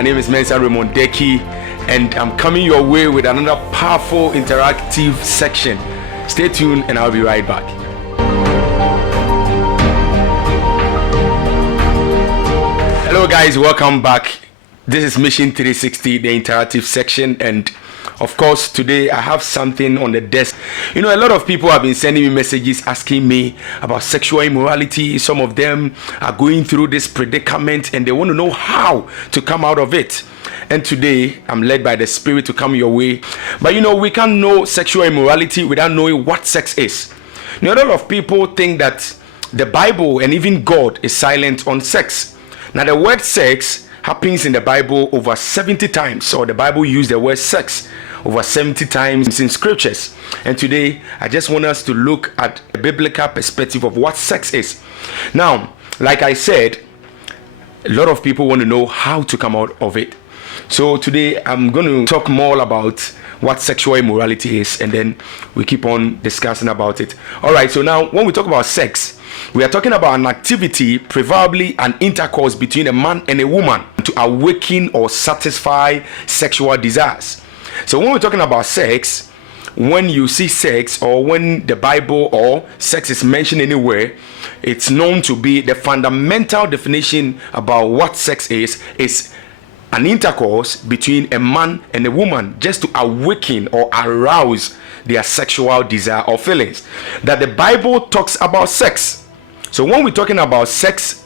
My name is Mensah Raymond Derkey, and I'm coming your way with another powerful interactive section. Stay tuned and I'll be right back. Hello guys, welcome back. This is Mission 360, the interactive section, and of course today I have something on the desk. You know, a lot of people have been sending me messages asking me about sexual immorality. Some of them are going through this predicament and they want to know how to come out of it. And today I'm led by the Spirit to come your way. But you know, we can't know sexual immorality without knowing what sex is. You know, a lot of people think that the Bible and even God is silent on sex. Now the word sex happens in the Bible over 70 times, or the Bible used the word sex over 70 times in scriptures. And today I just want us to look at a biblical perspective of what sex is. Now, like I said, a lot of people want to know how to come out of it. So today I'm going to talk more about what sexual immorality is, and then we keep on discussing about it. All right, so now when we talk about sex, we are talking about an activity, preferably an intercourse between a man and a woman, to awaken or satisfy sexual desires. So when we're talking about sex, when you see sex, or when the Bible or sex is mentioned anywhere, it's known to be the fundamental definition about what sex is an intercourse between a man and a woman, just to awaken or arouse their sexual desire or feelings. That the Bible talks about sex. So when we're talking about sex,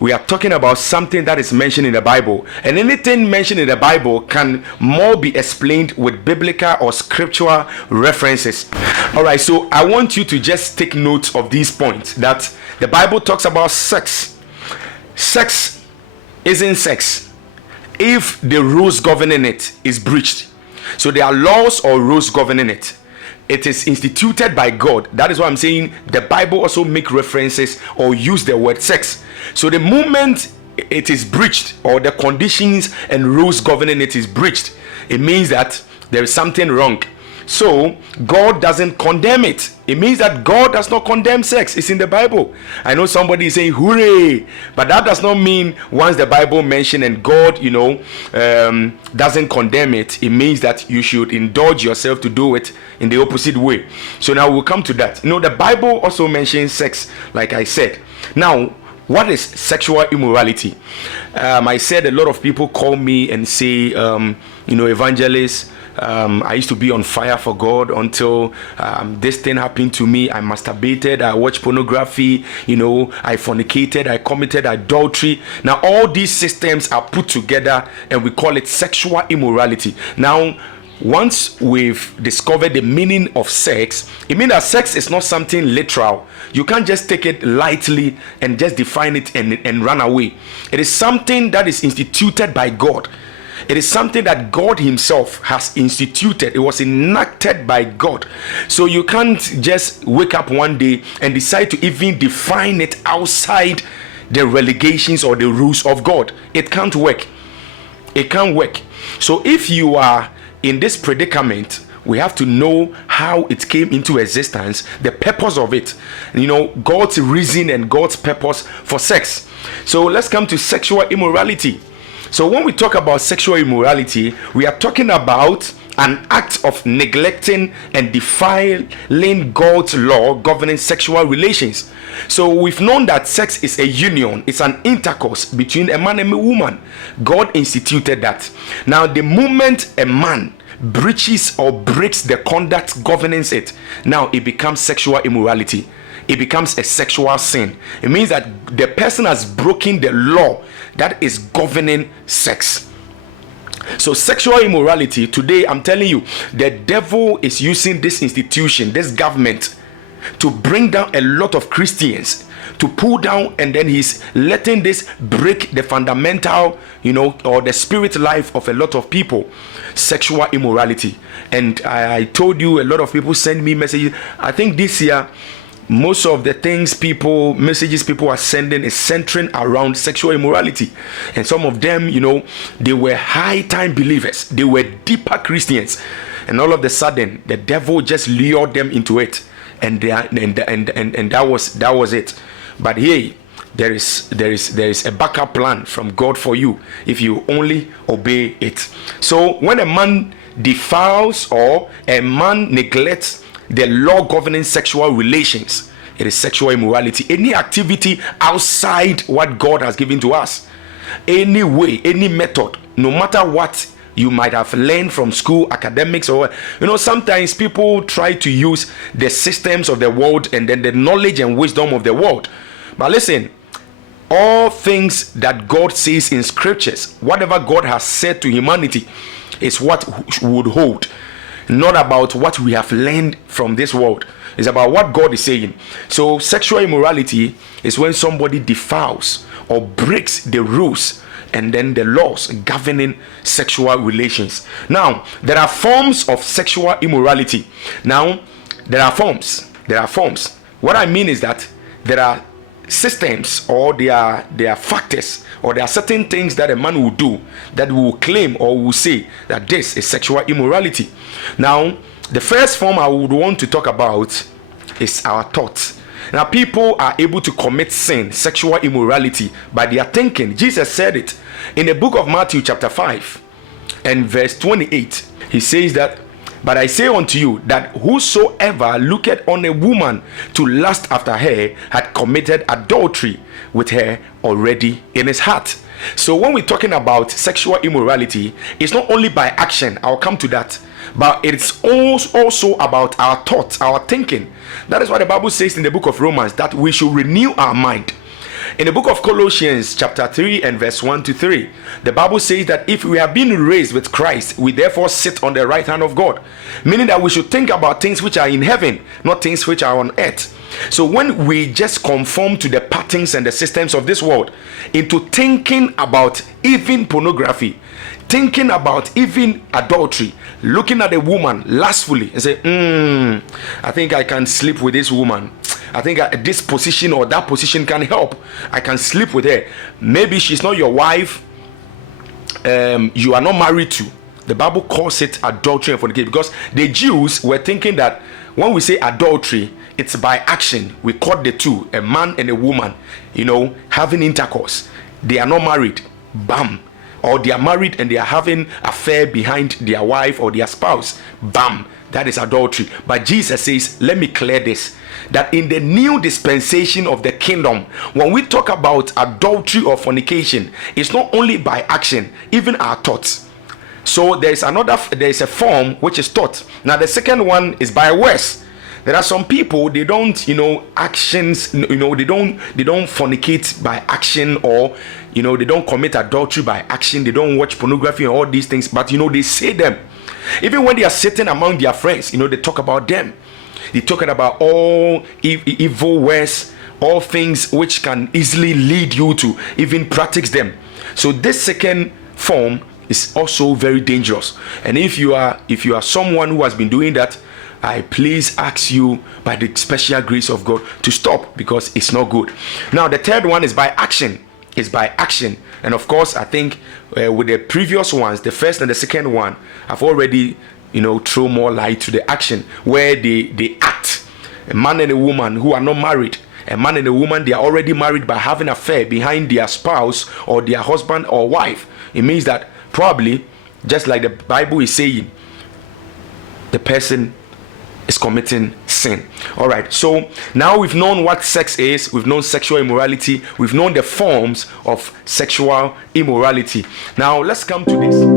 we are talking about something that is mentioned in the Bible, and anything mentioned in the Bible can more be explained with biblical or scriptural references. All right, so I want you to just take note of these points, that the Bible talks about sex. Sex isn't sex if the rules governing it is breached. So there are laws or rules governing it. It is instituted by God. That is why I'm saying the Bible also make references or use the word sex. So the moment it is breached, or the conditions and rules governing it is breached, it means that there is something wrong. So God doesn't condemn it. It means that God does not condemn sex. It's in the Bible. I know somebody is saying hooray, but that does not mean once the Bible mentioned and God, doesn't condemn it, it means that you should indulge yourself to do it in the opposite way. So now we'll come to that. You know, the Bible also mentions sex, like I said. Now, what is sexual immorality? I said a lot of people call me and say, Evangelist, I used to be on fire for God until this thing happened to me. I masturbated, I watched pornography, I fornicated, I committed adultery. Now all these systems are put together and we call it sexual immorality. Now, once we've discovered the meaning of sex, it means that sex is not something literal. You can't just take it lightly and just define it and run away. It is something that is instituted by God. It is something that God himself has instituted. It was enacted by God. So you can't just wake up one day and decide to even define it outside the relegations or the rules of God. It can't work. It can't work. So if you are in this predicament, we have to know how it came into existence, the purpose of it, God's reason and God's purpose for sex. So let's come to sexual immorality. So when we talk about sexual immorality, we are talking about an act of neglecting and defiling God's law governing sexual relations. So we've known that sex is a union, it's an intercourse between a man and a woman. God instituted that. Now, the moment a man breaches or breaks the conduct governing it, now it becomes sexual immorality. It becomes a sexual sin. It means that the person has broken the law that is governing sex. So sexual immorality, today I'm telling you, the devil is using this institution, this government, to bring down a lot of Christians, to pull down, and then he's letting this break the fundamental, or the spirit life of a lot of people. Sexual immorality. And I told you, a lot of people send me messages. I think this year, most of the messages people are sending is centering around sexual immorality. And some of them, they were high time believers, they were deeper Christians, and all of a sudden the devil just lured them into it, and that was it. But hey, there is a backup plan from God for you if you only obey it. So when a man defiles or a man neglects the law governing sexual relations, it is sexual immorality. Any activity outside what God has given to us, any way, any method, no matter what you might have learned from school, academics, or sometimes people try to use the systems of the world and then the knowledge and wisdom of the world. But listen, all things that God says in scriptures, whatever God has said to humanity, is what would hold. Not about what we have learned from this world. It's about what God is saying. So sexual immorality is when somebody defiles or breaks the rules and then the laws governing sexual relations. Now, there are forms of sexual immorality. Now, there are forms. What I mean is that there are systems, or there are factors, or there are certain things that a man will do that will claim or will say that this is sexual immorality. Now, the first form I would want to talk about is our thoughts. Now, people are able to commit sin, sexual immorality, by their thinking. Jesus said it in the book of Matthew chapter 5 and verse 28. He says that, "But I say unto you that whosoever looketh on a woman to lust after her had committed adultery with her already in his heart." So when we're talking about sexual immorality, it's not only by action, I'll come to that, but it's also about our thoughts, our thinking. That is why the Bible says in the book of Romans that we should renew our mind. In the book of Colossians chapter 3 and verse 1 to 3, the Bible says that if we have been raised with Christ, we therefore sit on the right hand of God. Meaning that we should think about things which are in heaven, not things which are on earth. So when we just conform to the patterns and the systems of this world, into thinking about even pornography, thinking about even adultery, looking at a woman lustfully and say, I think I can sleep with this woman. I think this position or that position can help. I can sleep with her. Maybe she's not your wife. You are not married to. The Bible calls it adultery and fornication, because the Jews were thinking that when we say adultery, it's by action. We caught the two, a man and a woman, having intercourse. They are not married. Bam. Or they are married and they are having affair behind their wife or their spouse. Bam. That is adultery. But Jesus says, let me clear this, that in the new dispensation of the kingdom, when we talk about adultery or fornication, it's not only by action, even our thoughts. So there is a form which is thought. Now the second one is by words. There are some people, they don't, actions, they don't fornicate by action, or, they don't commit adultery by action. They don't watch pornography and all these things, but, they say them. Even when they are sitting among their friends, they talk about them. They're talking about all evil words, all things which can easily lead you to even practice them. So this second form is also very dangerous. And if you are someone who has been doing that, I please ask you by the special grace of God to stop, because it's not good. Now the third one is by action. It's by action. And of course, I think with the previous ones, the first and the second one, I've already throw more light to the action where they act. A man and a woman who are not married, a man and a woman, they are already married by having an affair behind their spouse or their husband or wife. It means that probably, just like the Bible is saying, the person is committing sin. All right, so now we've known what sex is, we've known sexual immorality, we've known the forms of sexual immorality. Now let's come to this.